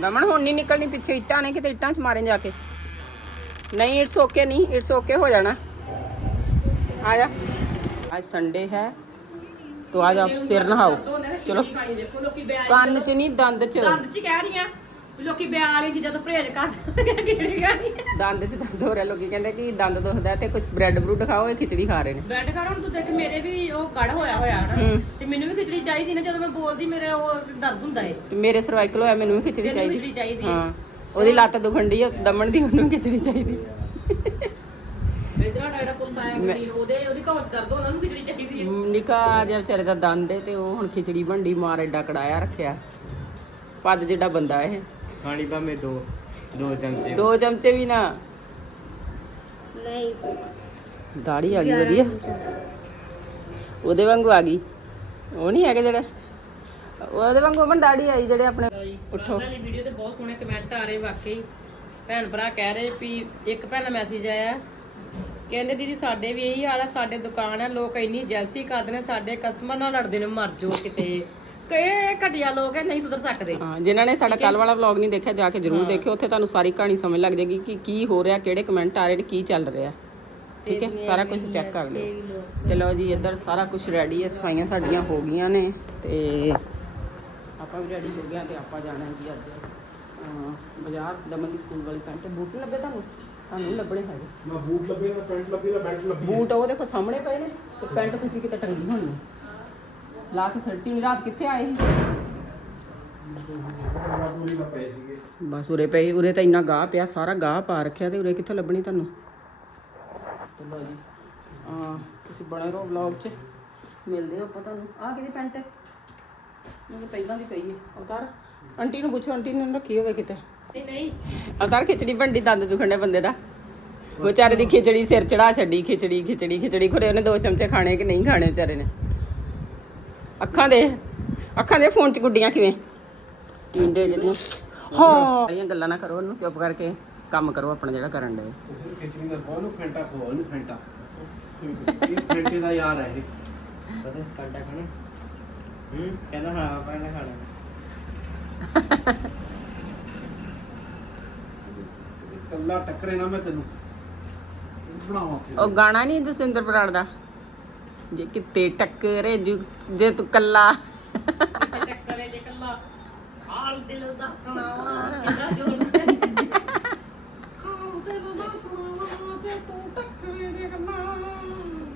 ਦਮਨ ਹੁਣ ਨਹੀਂ ਨਿਕਲਣੀ ਪਿੱਛੇ ਇੱਟਾਂ ਨੇ ਕਿਤੇ ਇੱਟਾਂ 'ਚ ਮਾਰੇ ਜਾ ਕੇ ਨਹੀਂ ਇਟਸ ਓਕੇ ਨਹੀਂ ਇਟਸ ਓਕੇ ਹੋ ਜਾਣਾ ਆ ਜਾ ਅੱਜ ਸੰਡੇ ਹੈ तो आज आप सिर नहाओ चलो ਕੰਨ 'ਚ ਨਹੀਂ ਦੰਦ 'ਚ ਦੰਦ ਚ ਕਹਿ ਰਹੀ ਆ ਵੀ ਲੋਕੀ ਵਾਲੀ ਚੀਜ਼ਾਂ ਤੋਂ ਪਰਹੇਜ਼ ਕਰਦੇ ਖਿਚੜੀ ਖਾਣੀ ਦੰਦ 'ਚ ਦੰਦ ਹੋ ਰਿਹਾ ਲੋਕੀ ਕਹਿੰਦੇ ਕਿ ਦੰਦ ਦੁਖਦਾ ਤੇ ਕੁਝ ਬ੍ਰੈਡ ਬਰੂਡ ਖਾਓ ਇਹ ਖਿਚੜੀ ਖਾ ਰਹੇ ਨੇ। ਬ੍ਰੈਡ ਕਰ ਹੁਣ ਤੂੰ ਦੇਖ ਮੇਰੇ ਵੀ ਉਹ ਕੜ ਹੋਇਆ ਹੋਇਆ ਨਾ ਹੂੰ। ਤੇ ਮੈਨੂੰ ਵੀ ਖਿਚੜੀ ਚਾਹੀਦੀ ਨਾ ਜਦੋਂ ਮੈਂ ਬੋਲਦੀ ਮੇਰੇ ਉਹ ਦਰਦ ਹੁੰਦਾ ਏ। ਤੇ ਮੇਰੇ ਸਰਵਾਈਕਲ ਹੋਇਆ ਮੈਨੂੰ ਵੀ ਖਿਚੜੀ ਚਾਹੀਦੀ। ਖਿਚੜੀ ਚਾਹੀਦੀ ਹੈ ਉਹਦੀ ਲੱਤ ਦੁਖੰਡੀ ਆ ਦਮਣ ਦੀ ਉਹਨੂੰ ਖਿਚੜੀ ਚਾਹੀਦੀ। ਇਧਰ ਡਾਡਾ ਪੁੱਤ ਆਇਆ ਕੁੜੀ, ਉਹਦੇ ਉਹਦੀ ਕੌਂਟ ਕਰ ਦੋ ਉਹਨਾਂ ਨੂੰ ਖਿਚੜੀ ਚਾਹੀਦੀ ਹੈ ਨਿਕਾ ਜਿਹਾ ਵਿਚਾਰੇ ਦਾ ਦੰਦ ਏ ਤੇ ਉਹ ਹੁਣ ਖਿਚੜੀ ਭੰਡੀ ਮਾਰ ਐਡਾ ਕੜਾਇਆ ਰੱਖਿਆ। ਪੱਦ ਜਿੱਡਾ ਬੰਦਾ ਇਹ। ਖਾਣੀ ਭਾਵੇਂ ਦੋ ਦੋ ਚਮਚੇ। ਦੋ ਚਮਚੇ ਵੀ ਨਾ। ਨਹੀਂ। ਦਾੜੀ ਆ ਗਈ ਵਧੀਆ। ਉਹਦੇ ਵਾਂਗੂ ਆ ਗਈ। ਉਹ ਨਹੀਂ ਹੈਗੇ ਜਿਹੜੇ। ਉਹਦੇ ਵਾਂਗੂ ਮਨ ਦਾੜੀ ਆਈ ਜਿਹੜੇ ਆਪਣੇ। ਉੱਠੋ। ਵਾਲੀ ਵੀਡੀਓ ਤੇ ਬਹੁਤ ਸੋਹਣੇ ਕਮੈਂਟ ਆ ਰਹੇ ਵਾਕਈ। ਭੈਣ ਭਰਾ ਕਹਿ ਰਹੇ ਵੀ ਇੱਕ ਭੈਣ ਦਾ ਮੈਸੇਜ ਆਇਆ। ਕਹਿੰਦੇ ਦੀਦੀ ਸਾਡੇ ਵੀ ਇਹੀ ਹਾਲ ਆ ਸਾਡੇ ਦੁਕਾਨ ਆ ਲੋਕ ਇੰਨੀ ਜੈਲਸੀ ਕਰਦੇ ਨੇ ਸਾਡੇ ਕਸਟਮਰ ਨਾਲ ਲੜਦੇ ਨੇ ਮਰ ਜਾਓ ਕਿਤੇ। ਕਈ ਘਟਿਆ ਲੋਕ ਹੈ ਨਹੀਂ ਸੁਧਰ ਸਕਦੇ। ਹਾਂ ਜਿਨ੍ਹਾਂ ਨੇ ਸਾਡਾ ਕੱਲ ਵਾਲਾ ਵਲੌਗ ਨਹੀਂ ਦੇਖਿਆ ਜਾ ਕੇ ਜਰੂਰ ਦੇਖਿਓ ਉੱਥੇ ਤੁਹਾਨੂੰ ਸਾਰੀ ਕਹਾਣੀ ਸਮਝ ਲੱਗ ਜਾਏਗੀ ਕਿ ਕੀ ਹੋ ਰਿਹਾ ਕਿਹੜੇ ਕਮੈਂਟ ਆ ਰਹੇ ਨੇ ਕੀ ਚੱਲ ਰਿਹਾ। ਠੀਕ ਹੈ? ਸਾਰਾ ਕੁਝ ਚੈੱਕ ਕਰ ਲਿਓ। ਚਲੋ ਜੀ ਇੱਧਰ ਸਾਰਾ ਕੁਝ ਰੈਡੀ ਹੈ ਸਫਾਈਆਂ ਸਾਡੀਆਂ ਹੋ ਗਈਆਂ ਨੇ ਤੇ ਆਪਾਂ ਵੀ ਰੈਡੀ ਹੋ ਗਏ ਹਾਂ ਤੇ ਆਪਾਂ ਜਾਣਾ ਹੈ ਜੀ ਅੱਜ ਬਾਜ਼ਾਰ ਦਮਨ ਦੀ ਸਕੂਲ ਵਾਲੀ ਪੈਂਟ ਬੂਟ ਲੱਭੇ ਤੁਹਾਨੂੰ? ਤੁਹਾਨੂੰ ਲੱਭਣੇ ਹੈਗੇ? ਨਾ ਬੂਟ ਲੱਭੇ ਨਾ ਪੈਂਟ ਲੱਭੀ ਨਾ ਬੈਲਟ ਲੱਭੀ ਬੂਟ ਉਹ ਦੇਖੋ ਸਾਹਮਣੇ ਪਏ ਨੇ ਤੇ ਪੈਂਟ ਤੁਸੀਂ ਕਿਤੇ ਟੰਗੀ ਹੋਣੀ ਹੈ। ਲਾ ਕੇ ਸਲਟੀ ਨਹੀਂ ਰਾਤ ਕਿੱਥੇ ਆਏ ਸੀ? ਪੂਰੀ ਦਾ ਪਏ ਸੀਗੇ ਬਸ ਉਰੇ ਪਈ ਉਰੇ ਤਾਂ ਇੰਨਾ ਗਾਹ ਪਿਆ ਸਾਰਾ ਗਾਹ ਪਾ ਰੱਖਿਆ ਤੇ ਉਰੇ ਕਿੱਥੋਂ ਲੱਭਣੀ ਤੁਹਾਨੂੰ? ਚਲੋ ਜੀ ਆ ਤੁਸੀਂ ਬਣੇ ਰਹੋ ਵਲੌਗ 'ਚ। ਮਿਲਦੇ ਹੋ ਆਪਾਂ ਤੁਹਾਨੂੰ। ਆ ਕਿਹਦੀ ਪੈਂਟ ਹੈ? ਮੈਨੂੰ ਪਹਿਲਾਂ ਦੀ ਪਈ ਹੈ। ਅਵਤਾਰ ਆਂਟੀ ਨੂੰ ਪੁੱਛੋ ਆਂਟੀ ਨੇ ਰੱਖੀ ਹੋਵੇ ਕਿਤੇ। ਨਹੀਂ ਨਹੀਂ। ਅਵਤਾਰ ਖਿਚੜੀ ਭੰਡੀ ਦੰਦ ਦੁਖਣੇ ਬੰਦੇ ਦਾ। ਵਿਚਾਰੇ ਦੀ ਖਿਚੜੀ ਸਿਰ ਚੜਾ ਛੱਡੀ ਖਿਚੜੀ ਖਿਚੜੀ ਖਿਚੜੀ। ਖੁਰੇ ਉਹਨੇ ਦੋ ਚਮਚੇ ਖਾਣੇ ਕਿ ਨਹੀਂ ਖਾਣੇ ਵਿਚਾਰੇ ਨੇ? ਅੱਖਾਂ ਦੇ ਅੱਖਾਂ ਦੇ ਫੋਨ 'ਚ ਗੁੱਡੀਆਂ ਕਿਵੇਂ? ਟਿੰਡੇ ਜਿਹੜੀਆਂ। ਹਾਂ। ਇਹ ਗੱਲਾਂ ਨਾ ਕਰੋ ਉਹਨੂੰ ਚੁੱਪ ਕਰਕੇ ਕੰਮ ਕਰੋ ਆਪਣਾ ਜਿਹੜਾ ਕਰਨ ਦੇ ਉਸ ਖਿਚੜੀ ਦਾ ਬਹੁਤ ਨੂੰ ਫੈਂਟਾ ਖੋ ਉਹਨੂੰ ਫੈਂਟਾ। ਇਹ ਫੈਂਟੇ ਦਾ ਯਾਰ ਹੈ ਇਹ। ਪਤਾ ਕੰਡਾ ਖਾਣਾ? ਹੂੰ ਕਹਿੰਦਾ ਹਾਂ ਪਾਣਾ ਖਾਣਾ। ਕੱਲਾ ਟੱਕਰੇ ਨਾ ਮੈਂ ਤੈਨੂੰ। ਬਣਾਵਾਂ ਉੱਥੇ? ਉਹ ਗਾਣਾ ਨਹੀਂ ਜਸਵਿੰਦਰ ਬਰਾੜ ਦਾ? ਜੇ ਕਿਤੇ ਟੱਕਰੇ ਜੂ ਜੇ ਤੂੰ ਕੱਲਾ। ਟੱਕਰੇ ਜੇ ਕੱਲਾ। ਹਾਲ ਦਿਲ ਦਾ ਸੁਣਾਵਾ ਇਹਦਾ ਜੋਰ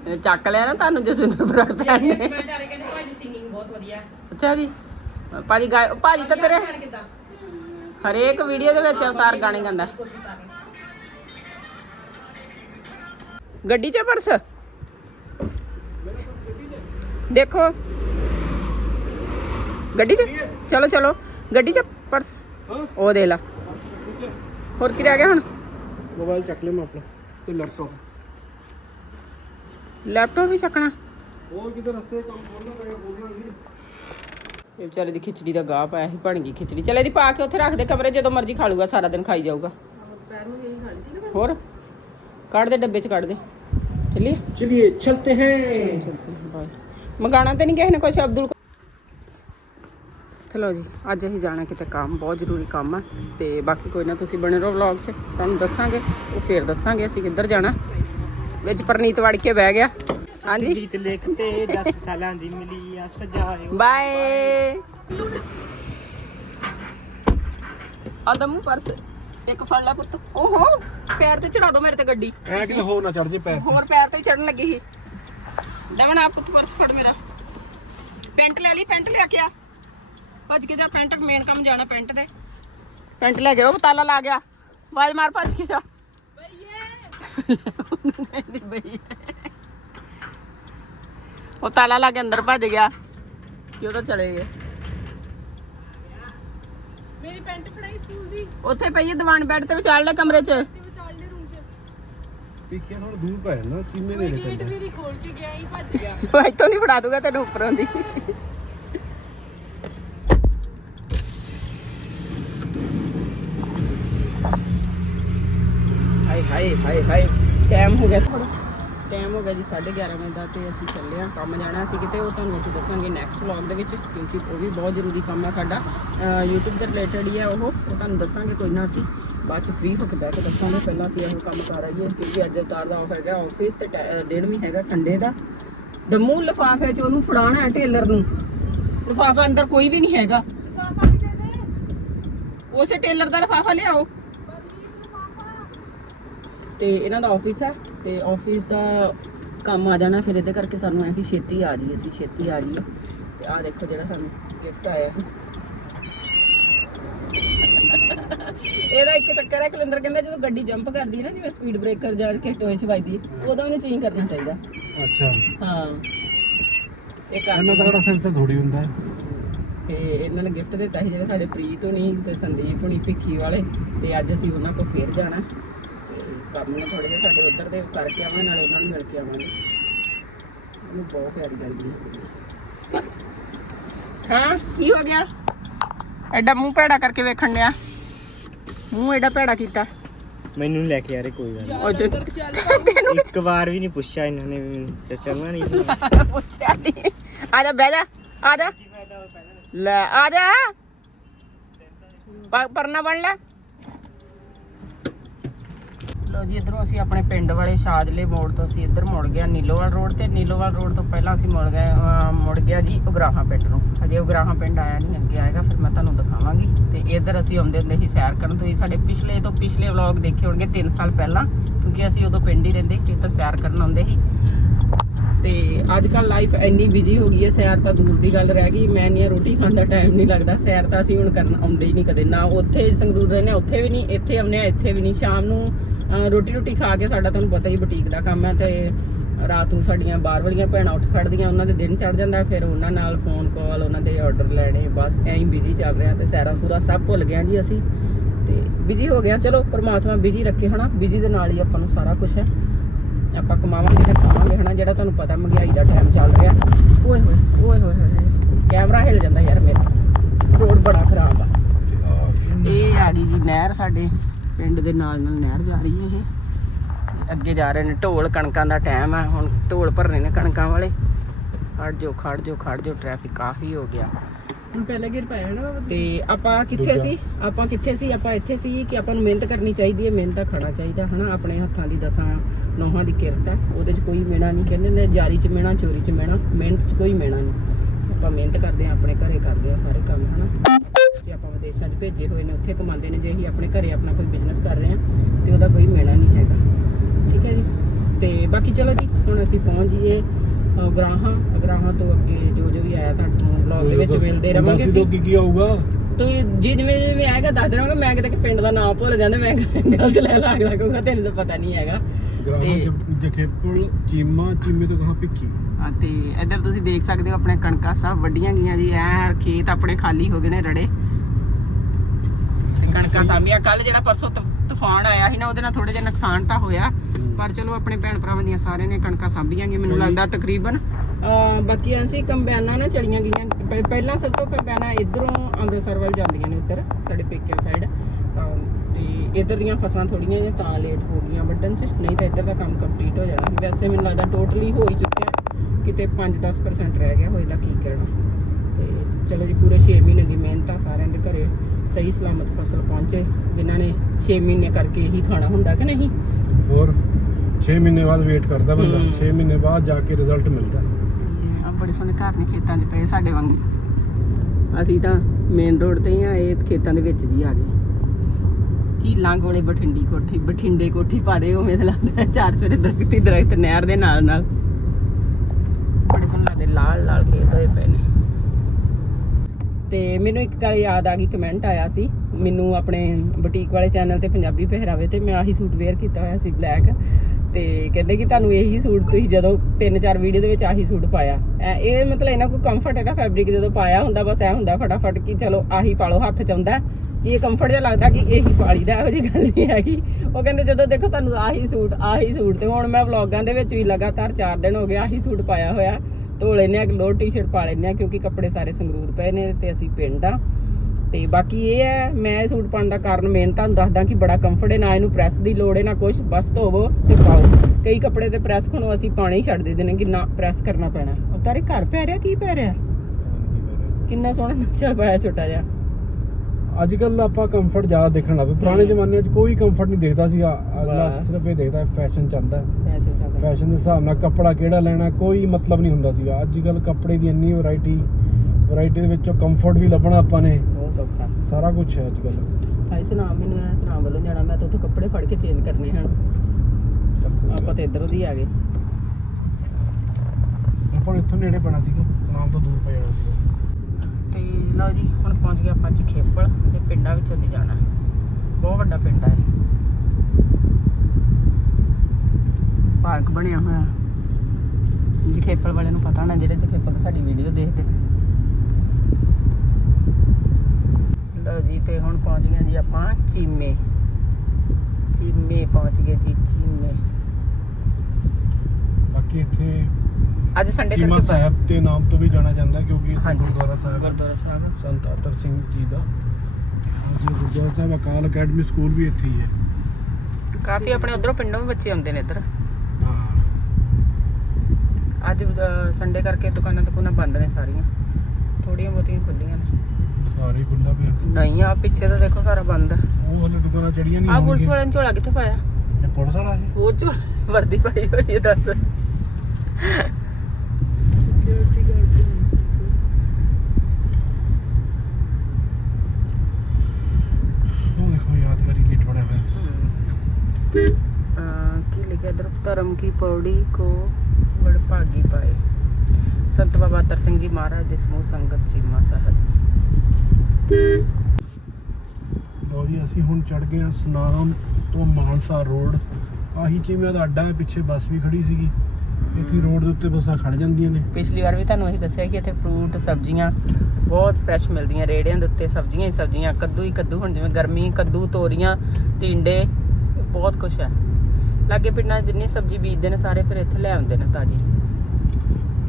ਇਹ ਚੱਕ ਲਿਆ ਨਾ ਤੁਹਾਨੂੰ ਜਸਵਿੰਦਰ ਬਰਾੜ ਭੈਣ ਨੇ। ਮੈਂ ਜਾਰੇ ਕਹਿੰਦੇ ਭਾਜੀ ਸਿੰਗਿੰਗ ਬਹੁਤ ਵਧੀਆ। ਅੱਛਾ ਜੀ। ਭਾਜੀ ਗਾਇ ਭਾਜੀ ਤਾਂ ਤੇਰੇ ਭੈਣ ਕਿੱਦਾਂ? ਹਰੇਕ ਵੀਡੀਓ ਦੇ ਵਿੱਚ ਅਵਤਾਰ ਗਾਣੇ ਗਾਉਂਦਾ। ਗੱਡੀ 'ਚ ਪਰਸ? ਦੇਖੋ ਗੱਡੀ 'ਚ ਚਲੋ ਚਲੋ ਗੱਡੀ 'ਚ ਪਰਸ ਹਾਂ ਉਹ ਦੇ ਲਾ ਠੀਕ ਹੈ ਹੋਰ ਕੀ ਰਹਿ ਗਿਆ ਹੁਣ ਮੋਬਾਈਲ ਚੱਕ ਲਿਆ ਮੈਂ ਆਪਣਾ ਤੇ ਲੈਪਟਾਪ ਲੈਪਟਾਪ ਵੀ ਚੱਕਣਾ ਹੋਰ ਕਿਤੇ ਰਸਤੇ ਕੰਮ ਖੋਲਣਾ ਪਏਗਾ ਬੋਲਣਾ ਸੀ ਇਹ ਵਿਚਾਰੇ ਦੀ ਖਿਚੜੀ ਦਾ ਗਾਹ ਪਾਇਆ ਸੀ ਬਣ ਗਈ ਖਿਚੜੀ ਚਲ ਇਹਦੀ ਪਾ ਕੇ ਉੱਥੇ ਰੱਖ ਦੇ ਕਮਰੇ ਜਦੋਂ ਮਰਜ਼ੀ ਖਾ ਲੂਗਾ ਸਾਰਾ ਦਿਨ ਖਾਈ ਜਾਊਗਾ ਹੋਰ ਕੱਢ ਦੇ ਡੱਬੇ 'ਚ ਕੱਢ ਦੇ ਚੱਲੀਏ ਚਲਿਏ ਚਲਤੇ ਹੈ ਬਾਏ ਮੰਗਾਣਾ ਤੇ ਨਹੀਂ ਕਿਸੇ ਨੇ ਕੁਛ ਅਬਦੁਲ ਕੋ- ਚਲੋ ਜੀ ਅੱਜ ਅਸੀਂ ਜਾਣਾ ਕਿਤੇ ਕੰਮ ਬਹੁਤ ਜ਼ਰੂਰੀ ਕੰਮ ਹੈ ਤੇ ਬਾਕੀ ਕੋਈ ਨਾ ਤੁਸੀਂ ਬਣੇ ਰਹੋ ਵਲੌਗ 'ਚ ਤੁਹਾਨੂੰ ਦੱਸਾਂਗੇ ਉਹ ਫੇਰ ਦੱਸਾਂਗੇ ਅਸੀਂ ਕਿੱਧਰ ਜਾਣਾ। ਵਿੱਚ ਪਰਨੀਤ ਵੜ ਕੇ ਬਹਿ ਗਿਆ। ਹਾਂਜੀ। ਗੀਤ ਲਿਖ ਤੇ 10 ਸਾਲਾਂ ਦੀ ਮਿਲੀ ਆ ਸਜਾਇਓ। ਬਾਏ। ਆਦਮ ਪਰਸ ਇੱਕ ਫੜ ਲੈ ਪੁੱਤ। ਓਹੋ ਪੈਰ ਤੇ ਚੜਾ ਦੋ ਮੇਰੇ ਤੇ ਗੱਡੀ। ਐ ਕਿਤੇ ਹੋਰ ਨਾ ਚੜ ਜੇ ਪੈ ਹੋਰ ਪੈਰ ਤੇ ਚੜਨ ਲੱਗੀ ਸੀ। ਦਮਨ ਆ ਪੁੱਤ ਪਰਸ ਫੜ ਮੇਰਾ। ਪੈਂਟ ਲੈ ਲਈ ਪੈਂਟ ਲਿਆ ਕੇ ਆ। ਭੱਜ ਕੇ ਜਾ ਪੈਂਟ ਮੇਨ ਕੰਮ ਜਾਣਾ ਪੈਂਟ ਤੇ। ਪੈਂਟ ਲੈ ਕੇ ਉਹ ਤਾਲਾ ਲਾ ਗਿਆ ਆਵਾਜ਼ ਮਾਰ ਭੱਜ ਕੇ ਜਾ। ਬਈਏ ਬਈਏ ਉਹ ਤਾਲਾ ਲਾ ਕੇ ਅੰਦਰ ਭੱਜ ਗਿਆ। ਕਿ ਉਹ ਤਾਂ ਚਲੇ ਗਏ। ਮੇਰੀ ਪੈਂਟ ਫੜਾਈ ਸਕੂਲ ਦੀ। ਉੱਥੇ ਪਈ ਹੈ ਦੀਵਾਨ ਬੈੱਡ ਤੇ ਵਿਚਾਲ ਲੈ ਕਮਰੇ 'ਚ। ਪੀਕੇ ਥੋੜਾ ਦੂਰ ਪੈ ਜਾਂਦਾ ਚੀਮੇ ਨੇੜੇ ਗੇਟ ਪੈਂਦਾ। ਵੀ ਨਹੀਂ ਖੋਲ ਕੇ ਗਿਆ ਹੀ ਭੱਜ ਗਿਆ। ਉਹ ਇੱਥੋਂ ਨਹੀਂ ਫੜਾ ਦੂਗਾ ਤੈਨੂੰ ਉੱਪਰੋਂ ਦੀ। ਹਾਏ ਹਾਏ ਹਾਏ ਹਾਏ ਟਾਈਮ ਹੋ ਗਿਆ। ਟਾਈਮ ਹੋ ਗਿਆ ਜੀ 11:30 ਵਜੇ ਦਾ ਤੇ ਅਸੀਂ ਚੱਲੇ ਆ ਕੰਮ ਜਾਣਾ ਸੀ ਕਿਤੇ ਉਹ ਤੁਹਾਨੂੰ ਅਸੀਂ ਦੱਸਾਂਗੇ ਨੈਕਸਟ ਵਲੌਗ ਦੇ ਵਿੱਚ ਕਿਉਂਕਿ ਉਹ ਵੀ ਬਹੁਤ ਜ਼ਰੂਰੀ ਕੰਮ ਆ ਸਾਡਾ। YouTube ਦੇ ਰਿਲੇਟਡ ਹੀ ਆ ਉਹ ਉਹ ਤੁਹਾਨੂੰ ਦੱਸਾਂਗੇ ਕੋਈ ਨਾ ਅਸੀਂ। ਬਾਅਦ ਚ ਫ੍ਰੀ ਹੋ ਕੇ ਬਹਿ ਕੇ ਦੱਸਾਂਗੇ ਪਹਿਲਾਂ ਅਸੀਂ ਇਹ ਕੰਮ ਕਰ ਆਈਏ ਕਿਉਂਕਿ ਅੱਜ ਅਵਤਾਰ ਦਾ off ਹੈਗਾ ਆਫਿਸ ਤੇ ਦਿਨ ਵੀ ਹੈਗਾ ਸੰਡੇ ਦਾ। ਦਮੂ ਲਫਾਫੇ ਚ ਉਹਨੂੰ ਫੜਾਉਣਾ ਹੈ ਟੇਲਰ ਨੂੰ। ਲਫਾਫਾ ਅੰਦਰ ਕੋਈ ਵੀ ਨਹੀਂ ਹੈਗਾ। ਲਿਫਾਫਾ ਵੀ ਦੇ ਦੇ। ਉਸੇ ਟੇਲਰ ਦਾ ਲਫਾਫਾ ਲਿਆਓ। ਤੇ ਇਹਨਾਂ ਦਾ ਆਫਿਸ ਹੈ। ਤੇ ਆਫਿਸ ਦਾ ਕੰਮ ਆ ਜਾਣਾ ਫਿਰ ਇਹਦੇ ਕਰਕੇ ਸਾਨੂੰ ਐ ਕਿ ਛੇਤੀ ਆ ਜਾਈਏ ਅਸੀਂ ਛੇਤੀ ਆ ਜਾਈਏ। ਤੇ ਆਹ ਦੇਖੋ ਜਿਹੜਾ ਸਾਨੂੰ ਗਿਫਟ ਆਇਆ। ਇਹਦਾ ਇੱਕ ਚੱਕਰ ਹੈ ਕੁਲਿੰਦਰ ਕਹਿੰਦਾ ਜਦੋਂ ਗੱਡੀ ਜੰਪ ਕਰਦੀ ਹੈ ਨਾ ਜਿਵੇਂ ਸਪੀਡ ਬ੍ਰੇਕਰ ਜਾਂ ਕੇ ਟੋਏ ਚ ਵੱਜਦੀ ਹੈ ਉਦੋਂ ਇਹਨੂੰ ਚੇਂਜ ਕਰਨਾ ਚਾਹੀਦਾ। ਅੱਛਾ। ਹਾਂ। ਇਹ ਇਹਨਾਂ ਦਾ ਕਰ ਕਿਹੜਾ ਸੈਂਸਰ ਥੋੜੀ ਹੁੰਦਾ ਹੈ। ਤੇ ਇਹਨਾਂ ਨੇ ਗਿਫਟ ਦਿੱਤਾ ਸੀ ਜਿਹੜੇ ਸਾਡੇ ਪ੍ਰੀਤ ਹੋਣੀ ਤੇ ਸੰਦੀਪ ਹੋਣੀ ਭਿੱਖੀ ਵਾਲੇ ਤੇ ਅੱਜ ਅਸੀਂ ਉਹਨਾਂ ਕੋਲ ਫੇਰ ਜਾਣਾ। ਕੰਮ ਨੇ ਥੋੜੇ ਜਿਹੇ ਸਾਡੇ ਉੱਧਰ ਦੇ ਕਰਕੇ ਆਵਾਂਗੇ ਨਾਲੇ ਉਹਨਾਂ ਨੂੰ ਮਿਲ ਕੇ ਆਵਾਂਗੇ। ਉਹਨੂੰ ਬਹੁਤ ਪਿਆਰੀ ਲੱਗਦੀ ਹੈ ਹਾਂ? ਕੀ ਹੋ ਗਿਆ? ਐਡਾ ਮੂੰਹ ਭੈੜਾ ਕਰਕੇ ਵੇਖਣ ਲਿਆ ਮੂੰਹ ਐਡਾ ਭੈੜਾ ਕੀਤਾ। ਮੈਨੂੰ ਲੈ ਕੇ ਆ ਰਹੇ ਕੋਈ ਗੱਲ ਉਹ ਜੋ ਨਹੀਂ ਇੱਕ ਵਾਰ ਵੀ ਨਹੀਂ ਪੁੱਛਿਆ ਇਹਨਾਂ ਨੇ ਵੀ ਮੈਨੂੰ ਚ- ਚੱਲਣਾ ਨਹੀਂ ਪੁੱਛਿਆ ਨਹੀਂ ਆ ਜਾ ਬਹਿ ਜਾ ਆ ਜਾ। ਲੈ ਆ ਜਾ। ਪ- ਪਰਨਾ ਬਣ ਲੈ। ਲੋ ਜੀ ਇਧਰੋਂ ਅਸੀਂ ਆਪਣੇ ਪਿੰਡ ਵਾਲੇ ਸ਼ਾਜਲੇ ਮੋੜ ਤੋਂ ਅਸੀਂ ਇੱਧਰ ਮੁੜ ਗਿਆ ਨੀਲੋਵਾਲ ਰੋਡ ਤੇ। ਨੀਲੋਵਾਲ ਰੋਡ ਤੋਂ ਪਹਿਲਾਂ ਅਸੀਂ ਮੁੜ ਗਏ ਮੁੜ ਗਿਆ ਜੀ ਉਗਰਾਹਾਂ ਪਿੰਡ ਨੂੰ। ਹਜੇ ਉਗਰਾਹਾਂ ਪਿੰਡ ਆਇਆ ਨਹੀਂ ਅੱਗੇ ਆਏਗਾ ਫਿਰ ਮੈਂ ਤੁਹਾਨੂੰ ਦਿਖਾਵਾਂਗੀ। ਤੇ ਇੱਧਰ ਅਸੀਂ ਆਉਂਦੇ ਹੁੰਦੇ ਸੀ ਸੈਰ ਕਰਨ ਤੁਸੀਂ ਸਾਡੇ ਪਿਛਲੇ ਤੋਂ ਪਿਛਲੇ ਵਲੌਗ ਦੇਖੇ ਹੋਣਗੇ 3 ਸਾਲ ਪਹਿਲਾਂ ਕਿਉਂਕਿ ਅਸੀਂ ਉਦੋਂ ਪਿੰਡ ਹੀ ਰਹਿੰਦੇ ਸੀ ਇੱਧਰ ਸੈਰ ਕਰਨ ਆਉਂਦੇ ਸੀ। ਤੇ ਅੱਜ ਕੱਲ ਲਾਈਫ ਇੰਨੀ ਬਿਜ਼ੀ ਹੋ ਗਈ ਹੈ ਸੈਰ ਤਾਂ ਦੂਰ ਦੀ ਗੱਲ ਰਹਿ ਗਈ। ਮੈਂ ਨਹੀਂ ਰੋਟੀ ਖਾਣ ਦਾ ਟਾਈਮ ਨਹੀਂ ਲੱਗਦਾ ਸੈਰ ਤਾਂ ਅਸੀਂ ਹੁਣ ਕਰਨ ਆਉਂਦੇ ਹੀ ਨਹੀਂ ਕਦੇ। ਨਾ ਉੱਥੇ ਸੰਗਰੂਰ ਰਹਿੰਦੇ ਹਾਂ, ਉੱਥੇ ਵੀ ਨਹੀਂ ਇੱਥੇ ਆਉਂਦੇ ਆ ਇੱਥੇ ਵੀ ਨਹੀਂ। ਸ਼ਾਮ ਨੂੰ ਰੋਟੀ ਰੋਟੀ ਖਾ ਕੇ ਸਾਡਾ ਤੁਹਾਨੂੰ ਪਤਾ ਹੀ ਬੁਟੀਕ ਦਾ ਕੰਮ ਹੈ ਤੇ ਰਾਤ ਨੂੰ ਸਾਡੀਆਂ ਬਾਹਰ ਵਾਲੀਆਂ ਭੈਣਾਂ ਉੱਠ ਖੜਦੀਆਂ ਉਹਨਾਂ ਦੇ ਦਿਨ ਚੜ ਜਾਂਦਾ ਫਿਰ ਉਹਨਾਂ ਨਾਲ ਫੋਨ ਕਾਲ ਉਹਨਾਂ ਦੇ ਆਰਡਰ ਲੈਣੇ ਬਸ ਐਂ ਹੀ ਬਿਜ਼ੀ ਚੱਲ ਰਿਹਾ ਤੇ ਸੈਰਾਂ ਸੂਰਾ ਸਭ ਭੁੱਲ ਗਏ ਹਾਂ ਜੀ ਅਸੀਂ ਤੇ ਬਿਜ਼ੀ ਹੋ ਗਿਆ ਚਲੋ ਪ੍ਰਮਾਤਮਾ ਬਿਜ਼ੀ ਰੱਖੇ ਹਨਾ ਬਿਜ਼ੀ ਦੇ ਨਾਲ ਹੀ ਆਪਾਂ ਨੂੰ ਸਾਰਾ ਕੁਝ ਹੈ। ਆਪਾਂ ਕਮਾਵਾਂਗੇ ਤੇ ਖਾਵਾਂਗੇ ਹਨਾ ਜਿਹੜਾ ਤੁਹਾਨੂੰ ਪਤਾ ਮਹਿੰਗਾਈ ਦਾ ਟਾਈਮ ਚੱਲ ਰਿਹਾ। ਓਏ ਹੋਏ ਓਏ ਹੋਏ ਹੋਏ। ਕੈਮਰਾ ਹਿਲ ਜਾਂਦਾ ਯਾਰ ਮੇਰਾ। ਰੋਡ ਬੜਾ ਖਰਾਬ ਆ। ਇਹ ਆ ਗਈ ਜੀ ਨਹਿਰ ਸਾਡੇ। ਪਿੰਡ ਦੇ ਨਾਲ ਨਾਲ ਨਹਿਰ ਜਾ ਰਹੀ ਹੈ ਇਹ। ਅੱਗੇ ਜਾ ਰਹੇ ਨੇ ਢੋਲ ਕਣਕਾਂ ਦਾ ਟਾਈਮ ਆ। ਹੁਣ ਢੋਲ ਭਰਨੇ ਨੇ ਕਣਕਾਂ ਵਾਲੇ। ਖੜ ਜੋ ਖੜ ਜੋ ਖੜ ਜੋ ਟ੍ਰੈਫਿਕ ਕਾਫੀ ਹੋ ਗਿਆ। ਹੁਣ ਪਹਿਲੇ ਗਿਰ ਪਾਇਆ ਨਾ ਤੇ ਆਪਾਂ ਕਿੱਥੇ ਸੀ? ਆਪਾਂ ਕਿੱਥੇ ਸੀ? ਆਪਾਂ ਇੱਥੇ ਸੀ ਕਿ ਆਪਾਂ ਨੂੰ ਮਿਹਨਤ ਕਰਨੀ ਚਾਹੀਦੀ ਹੈ। ਮਿਹਨਤ ਦਾ ਖਾਣਾ ਚਾਹੀਦਾ ਹਨਾ? ਆਪਣੇ ਹੱਥਾਂ ਦੀ ਦਸਾਂ ਨੋਹਾਂ ਦੀ ਕਿਰਤ ਹੈ। ਉਹਦੇ 'ਚ ਕੋਈ ਮਿਹਣਾ ਨਹੀਂ। ਕਹਿੰਦੇ ਨੇ ਜਾਰੀ 'ਚ ਮਿਹਣਾ ਚੋਰੀ 'ਚ ਮਿਹਣਾ। ਮਿਹਨਤ 'ਚ ਕੋਈ ਮਿਹਣਾ ਨਹੀਂ। ਆਪਾਂ ਮਿਹਨਤ ਕਰਦੇ ਆ ਆਪਣੇ ਘਰੇ ਕਰਦੇ ਆ ਸਾਰੇ ਕੰਮ ਹਨਾ? ਜੇ ਆਪਾਂ ਵਿਦੇਸ਼ਾਂ 'ਚ ਭੇਜੇ ਹੋਏ ਨੇ ਉੱਥੇ ਕਮਾਉਂਦੇ ਨੇ ਜੇ ਅਸੀਂ ਆਪਣੇ ਘਰੇ ਆਪਣਾ ਕੋਈ ਬਿਜ਼ਨਸ ਕਰ ਰਹੇ ਆ ਤੇ ਉਹਦਾ ਕੋਈ ਮਿਹਣਾ ਨਹੀਂ ਹੈਗਾ। ਠੀਕ ਹੈ ਜੀ? ਤੇ ਬਾਕੀ ਚਲੋ ਜੀ ਹੁਣ ਅਸੀਂ ਪਹੁੰਚ ਜੀਏ ਗਰਾਹਾਂ ਗਰਾਹਾਂ ਤੋਂ ਅੱਗੇ ਜੋ ਜੋ ਵੀ ਆਇਆ ਤੁਹਾਨੂੰ ਵਲੌਗ ਦੇ ਵਿੱਚ ਮਿਲਦੇ ਰਵਾਂਗੇ ਅਸੀਂ। ਕੀ ਕੀ ਆਊਗਾ? ਤੂੰ ਜੀ ਜਿਵੇਂ ਜਿਵੇਂ ਆਏਗਾ ਦੱਸ ਦੇਵਾਂਗਾ ਮੈਂ ਕਿਤੇ ਪਿੰਡ ਦਾ ਨਾਮ ਭੁੱਲ ਜਾਂਦਾ ਮੈਂ ਗਲਤ ਲੈ ਲਾਗ ਲੱਗੂਗਾ ਤੈਨੂੰ ਤਾਂ ਪਤਾ ਨਹੀਂ ਹੈਗਾ। ਗ੍ਰਾਮ ਜਖੇਪਲ ਚੀਮਾ ਚੀਮੇ ਤੋਂ ਕਹਾਂ ਭਿੱਖੀ। ਹਾਂ ਤੇ ਇੱਧਰ ਤੁਸੀਂ ਦੇਖ ਸਕਦੇ ਹੋ ਆਪਣੇ ਕਣਕਾਂ ਸਭ ਵੱਡੀਆਂ ਗਈਆਂ ਜੀ ਐ ਖੇਤ ਆਪਣੇ ਖਾਲੀ ਹੋ ਗਏ ਨੇ ਰੜੇ। ਤੇ ਕਣਕਾਂ ਸਾਂਭੀਆਂ। ਕੱਲ ਜਿਹੜਾ ਪਰਸੋਂ ਤ- ਤੂਫਾਨ ਆਇਆ ਸੀ ਨਾ ਉਹਦੇ ਨਾਲ ਥੋੜੇ ਜਿਹਾ ਨੁਕਸਾਨ ਤਾਂ ਹੋਇਆ। ਪਰ ਚਲੋ ਆਪਣੇ ਭੈਣ ਭਰਾਵਾਂ ਦੀਆਂ ਸਾਰਿਆਂ ਨੇ ਕਣਕਾਂ ਸਾਂਭੀਆਂ ਗਈਆਂ ਮੈਨੂੰ ਲੱਗਦਾ ਤਕਰੀਬਨ। ਅਹ ਬਾਕੀ ਅਸੀਂ ਕੰਬਾਈਨਾਂ ਨਾ ਚਲੀਆਂ ਗਈਆਂ। ਪਹਿ- ਪਹਿਲਾਂ ਸਭ ਤੋਂ ਕੰਬਾਈਨਾਂ ਇਧਰੋਂ ਅੰਮ੍ਰਿਤਸਰ ਵੱਲ ਜਾਂਦੀਆਂ ਨੇ ਉੱਧਰ ਸਾਡੇ ਪੇਕਿਆਂ ਸਾਈਡ ਤੇ ਇਧਰ ਦੀਆਂ ਫਸਲਾਂ ਥੋੜੀਆਂ ਜਿਹੀਆਂ ਤਾਂ ਲੇਟ ਹੋ ਗਈਆਂ ਵੱਢਣ 'ਚ ਨਹੀਂ ਤਾਂ ਇੱਧਰ ਦਾ ਕੰਮ ਕੰਪਲੀਟ ਹੋ ਜਾਣਾ ਸੀ। ਵੈਸੇ ਮੈਨੂੰ ਲੱਗਦਾ ਟੋਟਲੀ ਹੋ ਹੀ ਚੁੱਕਿਆ। ਕਿਤੇ 5-10% ਰਹਿ ਗਿਆ ਹੋਏਦਾ ਕੀ ਕਹਿਣਾ ਤੇ ਚਲੋ ਜੀ ਪੂਰੇ 6 ਮਹੀਨੇ ਦੀ ਮਿਹਨਤ ਆ ਸਾਰਿਆਂ ਦੇ ਘਰੇ। ਸਹੀ ਸਲਾਮਤ ਫਸਲ ਪਹੁੰਚੇ ਜਿਨ੍ਹਾਂ ਨੇ 6 ਮਹੀਨੇ ਕਰਕੇ ਇਹੀ ਖਾਣਾ ਹੁੰਦਾ ਕਿ ਨਹੀਂ? ਹੋਰ 6 ਮਹੀਨੇ ਬਾਅਦ ਵੇਟ ਕਰਦਾ ਬੰਦਾ ਹੂੰ। 6 ਮਹੀਨੇ ਬਾਅਦ ਜਾ ਕੇ ਰਿਜ਼ਲਟ ਮਿਲਦਾ। ਆ ਬੜੇ ਸੋਹਣੇ ਘਰ ਨੇ ਖੇਤਾਂ 'ਚ ਪਏ ਸਾਡੇ ਵਾਂਗੂ। ਅਸੀਂ ਤਾਂ ਮੇਨ ਰੋਡ ਤੇ ਹੀ ਆ ਇਹ ਖੇਤਾਂ ਦੇ ਵਿੱਚ ਜੀ ਆ ਗਏ। ਝੀਲਾਂ ਕੋਲੇ ਬਠਿੰਡੀ ਕੋਠੀ ਬਠਿੰਡੇ ਕੋਠੀ ਪਾ ਦੇ ਉਵੇਂ ਤਾਂ ਲੱਗਦਾ ਚਾਰ ਸਵੇਰੇ ਦਰਖਤ ਹੀ ਦਰਖਤ ਨਹਿਰ ਦੇ ਨਾਲ ਨਾਲ ਬੜੇ ਸੋਹਣੇ ਲੱਗਦੇ ਲਾਲ ਲਾਲ ਖੇਤ ਹੋਏ ਪਏ ਨੇ। ਤੇ ਮੈਨੂੰ ਇੱਕ ਗੱਲ ਯਾਦ ਆ ਗਈ ਕਮੈਂਟ ਆਇਆ ਸੀ। ਮੈਨੂੰ ਆਪਣੇ ਬੁਟੀਕ ਵਾਲੇ ਚੈਨਲ ਤੇ ਪੰਜਾਬੀ ਪਹਿਰਾਵੇ ਤੇ ਮੈਂ ਆਹੀ ਸੂਟ ਵੇਅਰ ਕੀਤਾ ਹੋਇਆ ਸੀ ਬਲੈਕ ਤੇ ਕਹਿੰਦੇ ਕਿ ਤੁਹਾਨੂੰ ਇਹੀ ਸੂਟ ਤੁਸੀਂ ਜਦੋਂ ਤਿੰਨ ਚਾਰ ਵੀਡੀਓ ਦੇ ਵਿੱਚ ਆਹੀ ਸੂਟ ਪਾਇਆ। ਐ- ਇਹ ਮਤਲਬ ਇਹਨਾਂ ਕੋਈ ਕੰਫਰਟ ਹੈਗਾ ਫੈਬਰਿਕ ਜਦੋਂ ਪਾਇਆ ਹੁੰਦਾ, ਬਸ ਐ ਹੁੰਦਾ ਫਟਾਫਟ ਕਿ ਚਲੋ ਆਹੀ ਪਾ ਲਓ, ਹੱਥ ਚ ਆਉਂਦਾ। ਕਿ ਇਹ ਕੰਫਰਟ ਜਿਹਾ ਲੱਗਦਾ ਕਿ ਇਹੀ ਪਾ ਲਈਦਾ, ਇਹੋ ਜਿਹੀ ਗੱਲ ਨਹੀਂ ਹੈਗੀ। ਉਹ ਕਹਿੰਦੇ ਜਦੋਂ ਦੇਖੋ ਤੁਹਾਨੂੰ ਆਹੀ ਸੂਟ ਆਹੀ ਸੂਟ ਤੇ ਹੁਣ ਮੈਂ ਵਲੌਗਾਂ ਦੇ ਵਿੱਚ ਵੀ ਲਗਾਤਾਰ 4 ਦਿਨ ਹੋ ਗਏ ਆਹੀ ਸੂਟ ਪਾਇਆ ਹੋਇਆ। ਧੋ ਲੈਨੇ ਆ ਲੋਅਰ ਟੀ-ਸ਼ਰਟ ਪਾ ਲੈਨੇ ਆ ਕਿਉਂਕਿ ਕੱਪੜੇ ਸਾਰੇ ਸੰਗਰੂਰ ਪਏ ਨੇ ਤੇ ਅਸੀਂ ਪਿੰਡ ਆ ਤੇ ਬਾਕੀ ਇਹ ਹੈ, ਮੈਂ ਇਹ ਸੂਟ ਪਾਉਣ ਦਾ ਕਾਰਨ ਮੇਨ ਤੁਹਾਨੂੰ ਦੱਸਦਾ ਕਿ ਬੜਾ ਕੰਫਰਟ ਹੈ, ਨਾ ਇਹਨੂੰ ਪ੍ਰੈਸ ਦੀ ਲੋੜ ਹੈ, ਨਾ ਕੁਝ ਬਸ ਧੋਵੋ ਤੇ ਪਾਓ। ਕਈ ਕੱਪੜੇ ਤੇ ਪ੍ਰੈਸ ਖਣੋ ਅਸੀਂ ਪਾਣੀ ਹੀ ਛੱਡ ਦਿੰਦੇ ਨੇ ਕਿ ਨਾ ਪ੍ਰੈਸ ਕਰਨਾ ਪੈਣਾ। ਉਹ ਤਾਰੇ ਘਰ ਪੈ ਰਿਹਾ, ਕੀ ਪੈ ਰਿਹਾ? ਕਿੰਨਾ ਸੋਹਣਾ ਨਕਸ਼ਾ ਪਾਇਆ ਛੋਟਾ ਜਿਹਾ। ਅੱਜ ਕੱਲ ਆਪਾਂ ਕੰਫਰਟ ਜ਼ਿਆਦਾ ਦੇਖਣ ਲੱਗ ਪੁਰਾਣੇ ਜ਼ਮਾਨੇ 'ਚ ਕੋਈ ਕੰਫਰਟ ਨਹੀਂ ਦੇਖਦਾ ਸੀ ਅਗਲਾ। ਸਿਰਫ ਇਹ ਦੇਖਦਾ ਫੈਸ਼ਨ ਪੈਸੇ ਚੱਲਦਾ। ਫੈਸ਼ਨ ਦੇ ਹਿਸਾਬ ਨਾਲ ਕੱਪੜਾ ਕਿਹੜਾ ਲੈਣਾ ਕੋਈ ਮਤਲਬ ਨਹੀਂ ਹੁੰਦਾ ਸੀਗਾ। ਅੱਜ ਕੱਲ ਕੱਪੜੇ ਦੀ ਇੰਨੀ ਵੈਰਾਈਟੀ ਵੈਰਾਈਟੀ ਦੇ ਵਿੱਚੋਂ ਕੰਫਰਟ ਵੀ ਲੱਭਣਾ ਆਪਾਂ ਨੇ। ਬਹੁਤ ਔਖਾ। ਸਾਰਾ ਕੁਝ ਹੈ ਅੱਜ ਕੱਲ ਭਾਈ ਸੁਨਾਮ ਮੈਨੂੰ ਐ ਸੁਨਾਮ ਵੱਲੋਂ ਜਾਣਾ ਮੈਂ ਤਾਂ ਉੱਥੋਂ ਕੱਪੜੇ ਫੜ ਕੇ ਚੇਂਜ ਕਰਨੇ ਹਨ। ਆਪਾਂ ਤੇ ਇੱਧਰੋਂ ਦੀ ਆ ਗਏ। ਆਪਾਂ ਇੱਥੋਂ ਨੇੜੇ ਪੈਣਾ ਸੀਗਾ। ਸਨਾਮ ਤੋਂ ਦੂਰ ਪੈ ਜਾਣਾ ਸੀਗਾ। ਤੇ ਲਓ ਜੀ, ਹੁਣ ਪਹੁੰਚ ਗਏ ਆਪਾਂ ਜਖੇਪਲ ਤੇ ਪਿੰਡਾਂ ਵਿੱਚੋਂ ਦੀ ਜਾਣਾ। ਬਹੁਤ ਵੱਡਾ ਪਿੰਡ ਹੈ ਪਾਰਕ ਬਣਿਆ ਹੋਇਆ। ਜਖੇਪਲ ਵਾਲਿਆਂ ਨੂੰ ਪਤਾ ਹੋਣਾ, ਜਿਹੜੇ ਜਖੇਪਲ ਤੋਂ ਸਾਡੀ ਵੀਡੀਓ ਦੇਖਦੇ ਨੇ। ਲਓ ਜੀ, ਤੇ ਹੁਣ ਪਹੁੰਚ ਗਏ ਜੀ ਆਪਾਂ ਚੀਮੇ। ਚੀਮੇ ਪਹੁੰਚ ਗਏ ਜੀ, ਚੀਮੇ। ਬਾਕੀ ਇੱਥੇ ਅੱਜ ਸੰਡੇ ਕੀਮਾ ਕਰਕੇ ਸਾਹਿਬ ਦੇ ਨਾਮ ਤੋਂ ਵੀ ਜਾਣਿਆ ਜਾਂਦਾ ਹੈ ਕਿਉਂਕਿ ਇੱਥੇ ਹਾਂਜੀ। ਗੁਰਦੁਆਰਾ ਸਾਹਿਬ ਹੈ। ਗੁਰਦੁਆਰਾ ਸਾਹਿਬ ਸੰਤ ਅਤਰ ਸਿੰਘ ਜੀ ਦਾ। ਹਾਂਜੀ ਗੁਰਦੁਆਰਾ ਸਾਹਿਬ ਅਕਾਲ ਅਕੈਡਮੀ ਸਕੂਲ ਵੀ ਇੱਥੇ ਹੀ ਹੈ। ਕਾਫੀ ਆਪਣੇ ਉਧਰੋਂ ਪਿੰਡੋਂ ਵੀ ਬੱਚੇ ਆਉਂਦੇ ਨੇ ਇੱਧਰ। ਹਾਂ। ਅੱਜ ਸੰਡੇ ਕਰਕੇ ਦੁਕਾਨਾਂ ਦੁਕਾਨਾਂ ਬੰਦ ਨੇ ਸਾਰੀਆਂ। ਥੋੜੀਆਂ ਬਹੁਤੀਆਂ ਖੁੱਲੀਆਂ ਨੇ। ਸਾਰੇ ਖੁੱਲਾ ਪਿਆ। ਨਹੀਂ ਆ ਪਿੱਛੇ ਤਾਂ ਦੇਖੋ ਸਾਰਾ ਬੰਦ। ਆ ਉਹ ਹਲੇ ਦੁਕਾਨਾਂ ਚੜੀਆਂ ਨਹੀਂ ਆਹ ਪੁਲਿਸ ਵਾਲਿਆਂ ਨੇ ਝੋਲਾ ਕਿੱਥੇ ਪਾਇਆ? ਇਹ ਪੁਲਿਸ ਵਾਲਾ ਹੈ ਹੋਰ ਝੋਲਾ ਵਰਦੀ ਪਾਈ ਹੋਈ ਹੈ ਦੱਸ ਉਹ ਦੇਖੋ ਯਾਦਗਾਰੀ ਗੇਟ ਬਣਿਆ ਹੋਇਆ ਅਹ ਕੀ ਲਿਖਿਆ? ਇਧਰ ਧਰਮ ਕੀ ਪੌੜੀ ਕੋ ਵਡਭਾਗੀ ਪਾਏ? ਸੰਤ ਬਾਬਾ ਅਤਰ ਸਿੰਘ ਜੀ ਮਹਾਰਾਜ ਦੇ ਸਮੂਹ ਸੰਗਤ ਚੀਮਾ ਸਾਹਿਬ। ਲੋ ਜੀ ਅਸੀਂ ਹੁਣ ਚੜ ਗਏ ਹਾਂ ਸੁਨਾਮ ਤੋਂ ਮਾਨਸਾ ਰੋਡ। ਆਹੀ ਚੀਮਿਆਂ ਦਾ ਅੱਡਾ ਹੈ ਪਿੱਛੇ ਬੱਸ ਵੀ ਖੜੀ ਸੀਗੀ। ਇੱਥੇ ਰੋਡ ਦੇ ਉੱਤੇ ਬੱਸਾਂ ਖੜ ਜਾਂਦੀਆਂ ਨੇ। ਪਿਛਲੀ ਵਾਰ ਵੀ ਤੁਹਾਨੂੰ ਅਸੀਂ ਦੱਸਿਆ ਕਿ ਇੱਥੇ ਫਰੂਟ ਸਬਜ਼ੀਆਂ ਬਹੁਤ ਫਰੈਸ਼ ਮਿਲਦੀਆਂ ਰੇੜਿਆਂ ਦੇ ਉੱਤੇ ਸਬਜ਼ੀਆਂ ਹੀ ਸਬਜ਼ੀਆਂ ਕੱਦੂ ਹੀ ਕੱਦੂ ਹੁਣ ਜਿਵੇਂ ਗਰਮੀ ਕੱਦੂ ਤੋਰੀਆਂ ਟਿੰਡੇ ਬਹੁਤ ਕੁਝ ਹੈ। ਲਾਗੇ ਪਿੰਡਾਂ 'ਚ ਜਿੰਨੀ ਸਬਜ਼ੀ ਬੀਜਦੇ ਨੇ ਸਾਰੇ ਫਿਰ ਇੱਥੇ ਲੈ ਆਉਂਦੇ ਨੇ ਤਾਜੀ।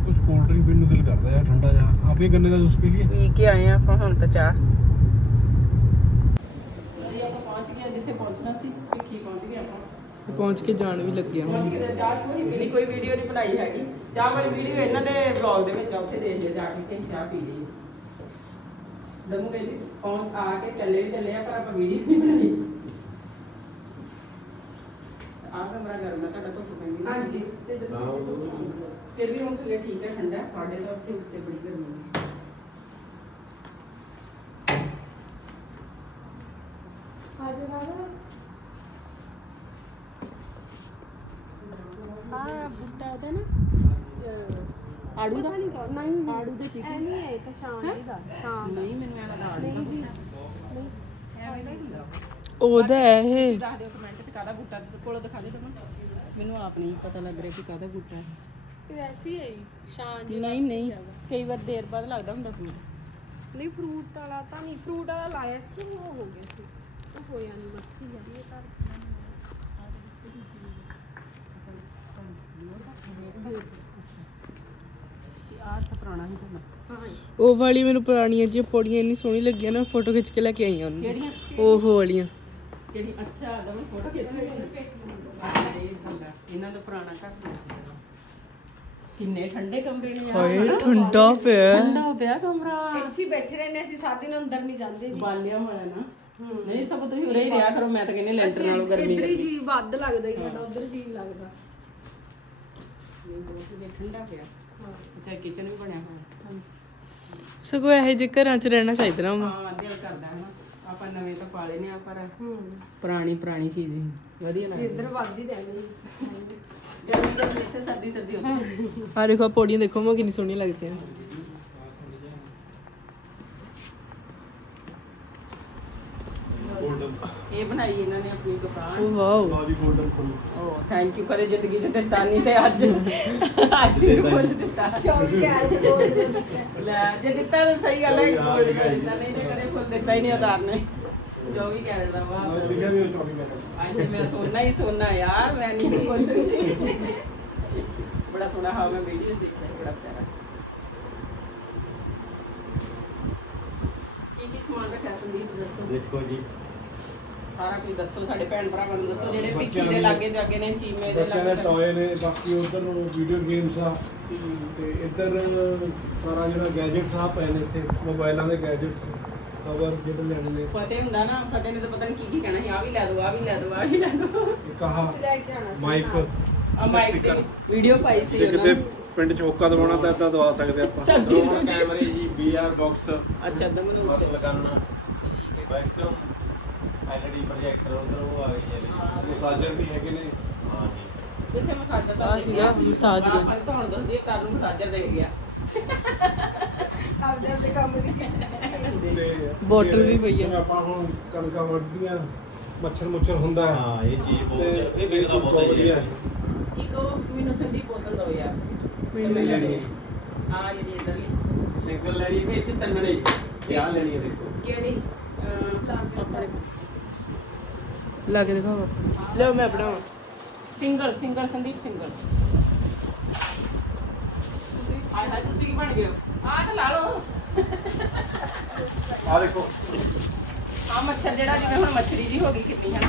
ਕੁਝ ਕੋਲਡ ਡਰਿੰਕ ਪੀਣ ਨੂੰ ਦਿਲ ਕਰਦਾ ਹੈ ਠੰਡਾ ਜਿਹਾ। ਆਪੇ ਗੰਨੇ ਦਾ ਜੂਸ ਪੀ ਲਈਏ? ਪੀ ਕੇ ਆਏ ਆ ਆਪਾਂ ਹੁਣ ਤਾਂ ਚਾਹ। ਪਹੁੰਚ ਗਏ ਜਿੱਥੇ ਪਹੁੰਚਣਾ ਸੀ ਭਿੱਖੀ ਪਹੁੰਚ ਗਏ ਆਪਾਂ ਪਹੁੰਚ ਕੇ ਜਾਣ ਵੀ ਲੱਗਿਆ ਹੁਣ ਕਿਤੇ ਚਾਹ ਨਹੀਂ ਮਿਲੀ ਕੋਈ ਵੀਡੀਓ ਨਹੀਂ ਬਣਾਈ ਹੈਗੀ। ਚਾਹ ਵਾਲੀ ਵੀਡੀਓ ਇਹਨਾਂ ਦੇ ਵਲੌਗ ਦੇ ਵਿੱਚ ਆ, ਉੱਥੇ ਦੇਖ ਲਿਓ ਜਾ ਕੇ ਕਿ ਅਸੀਂ ਚਾਹ ਪੀ ਲਈ। ਦਮੂ ਕਹਿੰਦੀ ਪਹੁੰਚ ਆ ਕੇ ਚੱਲੇ ਵੀ ਚੱਲੇ ਆ ਪਰ ਆਪਾਂ ਵੀਡੀਓ ਨਹੀਂ ਬਣਾਈ। ਆਹ ਕਮਰਾ ਗਰਮ ਹੈ ਤੁਹਾਡਾ ਧੁੱਪ ਪੈਂਦੀ ਹਾਂਜੀ ਫਿਰ ਵੀ ਹੁਣ ਥੱਲੇ ਠੀਕ ਹੈ ਠੰਡਾ। ਹੈ, ਸਾਡੇ ਤਾਂ ਉੱਥੇ ਉੱਤੇ ਬੜੀ ਗਰਮੀ ਹੈ ਆ ਬੁੱਟਾ ਉਹਦਾ ਨਾ ਆੜੂ ਦਾ। ਨਹੀਂ ਨਹੀਂ। ਆੜੂ ਦੇ ਨਹੀਂ ਹੈ ਇਹ ਤਾਂ ਸ਼ਾਮ ਦਾ ਸ਼ਾਮ ਨਹੀਂ ਮੈਨੂੰ ਐਵੇਂ ਦਾ ਆੜੂ ਨਹੀਂ ਜੀ। ਐਵੇਂ ਦਾ ਹੀ ਹੁੰਦਾ। ਉਹਦਾ ਹੈ ਇਹ। ਦੱਸ ਦਿਓ ਕਮੈਂਟ 'ਚ ਕਾਹਦਾ ਬੂਟਾ? ਕੋਲੋਂ ਦਿਖਾ ਦਿਓ ਤੁਹਾਨੂੰ ਮੈਨੂੰ ਆਪ ਨਹੀਂ ਪਤਾ ਲੱਗ ਰਿਹਾ ਕਿ ਕਾਹਦਾ ਬੂਟਾ ਹੈ। ਵੈਸੇ ਹੀ ਹੈ ਸ਼ਾਮ ਜੀ ਨਹੀਂ ਨਹੀਂ। ਕਈ ਵਾਰ ਦੇਰ ਬਾਅਦ ਲੱਗਦਾ ਹੁੰਦਾ ਫੂਡ ਨਹੀਂ ਫਰੂਟ ਵਾਲਾ ਤਾਂ ਨਹੀਂ। ਫਰੂਟ ਵਾਲਾ ਲਾਇਆ ਸੀ ਉਹ ਹੋ ਗਿਆ ਸੀ। ਉਹ ਹੋਇਆ ਨਹੀਂ ਮੱਖੀ ਜਾਂਦੀ ਹੈ ਆਹ ਤਾਂ ਪੁਰਾਣਾ ਹੀ ਹੁੰਦਾ ਉਹ ਵਾਲੀ ਮੈਨੂੰ ਪੁਰਾਣੀਆਂ ਜਿਹੀਆਂ ਪੌੜੀਆਂ ਇੰਨੀ ਸੋਹਣੀ ਲੱਗੀਆਂ ਨਾ ਫੋਟੋ ਖਿੱਚ ਕੇ ਲੈ ਕੇ ਆਈਆਂ ਉਹਨੂੰ। ਕਿਹੜੀਆਂ? ਉਹ ਵਾਲੀਆਂ। ਕਿਹੜੀ ਅੱਛਾ ਦਮਨ ਫੋਟੋ ਖਿੱਚ ਲਈ ਇਹ ਹੁੰਦਾ। ਇਹਨਾਂ ਦਾ ਪੁਰਾਣਾ ਘਰ ਹੁੰਦਾ ਸੀ ਕਿੰਨੇ ਠੰਡੇ ਕਮਰੇ ਨੇ ਯਾਰ। ਹਾਏ ਠੰਡਾ ਪਿਆ। ਠੰਡਾ ਪਿਆ ਕਮਰਾ। ਇੱਥੇ ਹੀ ਬੈਠੇ ਰਹਿੰਦੇ ਅਸੀਂ ਸਾਤ ਦਿਨ ਅੰਦਰ ਨਹੀਂ ਜਾਂਦੇ ਜੀ। ਬਾਲਿਆ ਹੋਇਆ ਨਾ ਨਹੀਂ ਸਭ ਤੁਸੀਂ ਉਰੇ ਹੀ ਰਿਹਾ ਕਰੋ ਮੈਂ ਤਾਂ ਕਹਿੰਦੀ ਲੈਂਟਰ ਨਾਲੋਂ ਗਰਮੀ ਇੱਧਰ ਹੀ ਜੀ ਵੱਧ ਲੱਗਦਾ ਜੀ ਸਾਡਾ ਉਧਰ ਜੀ ਨੀ ਲੱਗਦਾ। ਲੱਗਦੀ ਠੰਡਾ ਪਿਆ। ਅੱਛਾ ਕਿਚਨ ਵੀ ਬਣਿਆ ਹੋਇਆ। ਸਗੋਂ ਇਹੋ ਜਿਹੇ ਘਰਾਂ 'ਚ ਰਹਿਣਾ ਚਾਹੀਦਾ ਨਾ ਹਾਂ ਦਿਲ ਕਰਦਾ ਹੈ ਨਾ। ਆਪਾਂ ਨਵੇਂ ਤਾਂ ਪਾਲੇ ਨੇ ਆ ਪਰ ਪੁਰਾਣੀ ਪੁਰਾਣੀ ਚੀਜ਼ ਹੀ ਵਧੀਆ ਲੱਗਦੀ। ਇੱਧਰ ਵੱਧ ਹੀ। ਰਹਿੰਦੇ ਜੀ ਗਰਮੀ ਗਰਮੀ ਇੱਥੇ ਸਰਦੀ ਸਰਦੀ ਹੁੰਦੀ ਆ ਦੇਖੋ ਪੌੜੀਆਂ ਦੇਖੋ ਮੈਂ ਕਿੰਨੀ ਸੋਹਣੀਆਂ ਲੱਗਦੀਆਂ ਇਹ ਬਣਾਈ ਇਹਨਾਂ ਨੇ ਆਪਣੀ ਦੁਕਾਨ। ਵਾਓ। ਲਓ ਜੀ ਗੋਲਡਨ ਫੁੱਲ। ਓ ਥੈਂਕ ਯੂ ਕਰੇ ਜ਼ਿੰਦਗੀ ਚ ਦਿੱਤਾ ਨਹੀਂ ਤੇ ਅੱਜ। ਅੱਜ ਵੀ ਫੁੱਲ ਦਿੱਤਾ। ਕੈਰਟ ਗੋਲਡ ਲੈ ਜੇ ਦਿੱਤਾ ਤਾਂ ਸਹੀ ਗੱਲ ਹੈ ਗੋਲਡ ਦਿੱਤਾ ਨਹੀਂ ਤੇ ਕਦੇ ਫੁੱਲ ਦਿੱਤਾ ਹੀ ਨਹੀਂ ਉਤਾਰ ਨੇ ਜੋ ਵੀ ਕਹਿ ਰਿਹਾ ਵਾਹ ਲਿਖਿਆ ਵੀ ਉਹ 24 ਮਿੰਟ ਅੱਜ ਤੇ ਮੈਂ ਸੋਨਾ ਹੀ ਸੋਨਾ ਯਾਰ ਮੈਂ ਨਹੀਂ ਕੋਈ ਬੜਾ ਸੋਹਣਾ ਹਾਂ ਮੈਂ ਵੀਡੀਓ ਦੇਖਿਆ ਬੜਾ ਪਿਆਰਾ। ਕੀ ਕੀ ਸਮਾਨ ਰੱਖਿਆ ਸੰਦੀਪ ਦੱਸੋ? ਦੇਖੋ ਜੀ ਸਾਰਾ ਕੁਝ ਦੱਸੋ ਸਾਡੇ ਭੈਣ ਭਰਾਵਾਂ ਨੂੰ ਦੱਸੋ ਜਿਹੜੇ ਭਿੱਖੀ ਦੇ ਲਾਗੇ ਜਾਗੇ ਨੇ ਚੀਮੇ ਦੇ ਬੱਚਿਆਂ ਦੇ ਲਾਗੇ ਟੌਏ ਨੇ ਬਾਕੀ ਉਧਰ ਵੀਡੀਓ ਗੇਮਸ ਆ। ਤੇ ਇੱਧਰ ਸਾਰਾ ਜਿਹੜਾ ਗੈਜਟਸ ਆ ਪਏ ਨੇ ਇੱਥੇ ਮੋਬਾਈਲਾਂ ਦੇ ਗੈਜਟਸ ਕਵਰ ਜਿਹੜੇ ਲੈਣੇ ਨੇ। ਫਤਿਹ ਹੁੰਦਾ ਨਾ ਫਤਿਹ ਨੇ ਤਾਂ ਪਤਾ ਨਹੀਂ ਕੀ ਕੀ ਕਹਿਣਾ ਸੀ ਆ ਵੀ ਲੈ ਦੋ ਆ ਵੀ ਲੈ ਦੋ ਆ ਵੀ ਲੈ ਦੋ। ਇੱਕ ਆਹ ਲੈ ਕੇ ਆਣਾ ਸੀ ਮਾਈਕ ਆ ਮਾਈਕ ਦੀ ਵੀਡੀਓ ਪਾਈ ਸੀ ਜੇ ਉਹਨਾਂ ਕਿਤੇ ਨੇ। ਪਿੰਡ ਚ ਹੋਕਾ ਦਵਾਉਣਾ ਤਾਂ ਇਦਾਂ ਦਵਾ ਸਕਦੇ ਆਪਾਂ। ਸਬਜ਼ੀ ਕੈਮਰੇ ਜੀ ਵੀਆਰ ਬਾਕਸ ਅੱਛਾ ਦਮ ਨੂੰ ਉੱਤੇ ਲਗਾਨਾ ਵੈਕਟਮ ਐਲਈਡੀ ਪ੍ਰੋਜੈਕਟਰ ਉਧਰ ਉਹ ਆ ਗਈ ਹੈ ਮਸਾਜਰ ਵੀ ਹੈਗੇ ਨੇ। ਹਾਂ ਜੀ। ਇੱਥੇ ਮਸਾਜਰ ਤਾਂ ਆਹ ਸੀਗਾ ਮਸਾਜ ਗਨ। ਆਪਾਂ ਨੂੰ ਧੋਣ ਦੱਸਦੀ ਕਰ ਨੂੰ ਮਸਾਜਰ ਦੇ ਗਿਆ। ਆਪਦੇ ਆਪਦੇ ਕੰਮ ਦੀ ਚੀਜ਼ ਤੇ ਬੋਟਲ ਵੀ ਪਈ ਆ। ਜਿਵੇਂ ਆਪਾਂ ਹੁਣ ਕਣਕਾਂ ਵੱਢਦੀਆਂ ਮੱਛਰ ਮੁੱਛਰ ਹੁੰਦਾ। ਹੈ ਹਾਂ ਇਹ ਚੀਜ਼ ਬਹੁਤ ਤੇ ਇਹ ਵੀ ਤਾਂ ਬਹੁਤ ਸਹੀ ਹੈ। ਇੱਕ ਉਹ ਮੈਨੂੰ ਸੰਦੀਪ ਬੋਤਲ ਦੋ ਯਾਰ। ਮੈਨੂੰ ਲੈਣੀ। ਆ ਜਿਹੜੀ ਇਧਰਲੀ ਸਿੰਗਲ ਲੈਣੀ ਹੈ ਵਿੱਚ ਤੰਨੜੇ ਕਿਆ ਲੈਣੀ ਹੈ ਦੇਖੋ। ਕਿਹੜੀ? ਅਹ, ਆਪਣੇ ਲਾ ਕੇ ਦਿਖਾਓ ਲਓ ਮੈਂ ਬਣਾਵਾਂ। Single single Sandeep single. ਹਾਏ ਹਾਏ ਤੁਸੀਂ ਕੀ ਬਣ ਗਏ ਹੋ? ਆਹ ਤਾਂ ਲਾ ਲਓ। ਆ ਦੇਖੋ। ਆ ਮੱਛਰ ਜਿਹੜਾ ਜਿਵੇਂ ਹੁਣ ਮੱਛਰੀ ਜੀ ਹੋ ਗਈ ਕਿੰਨੀ ਹੈ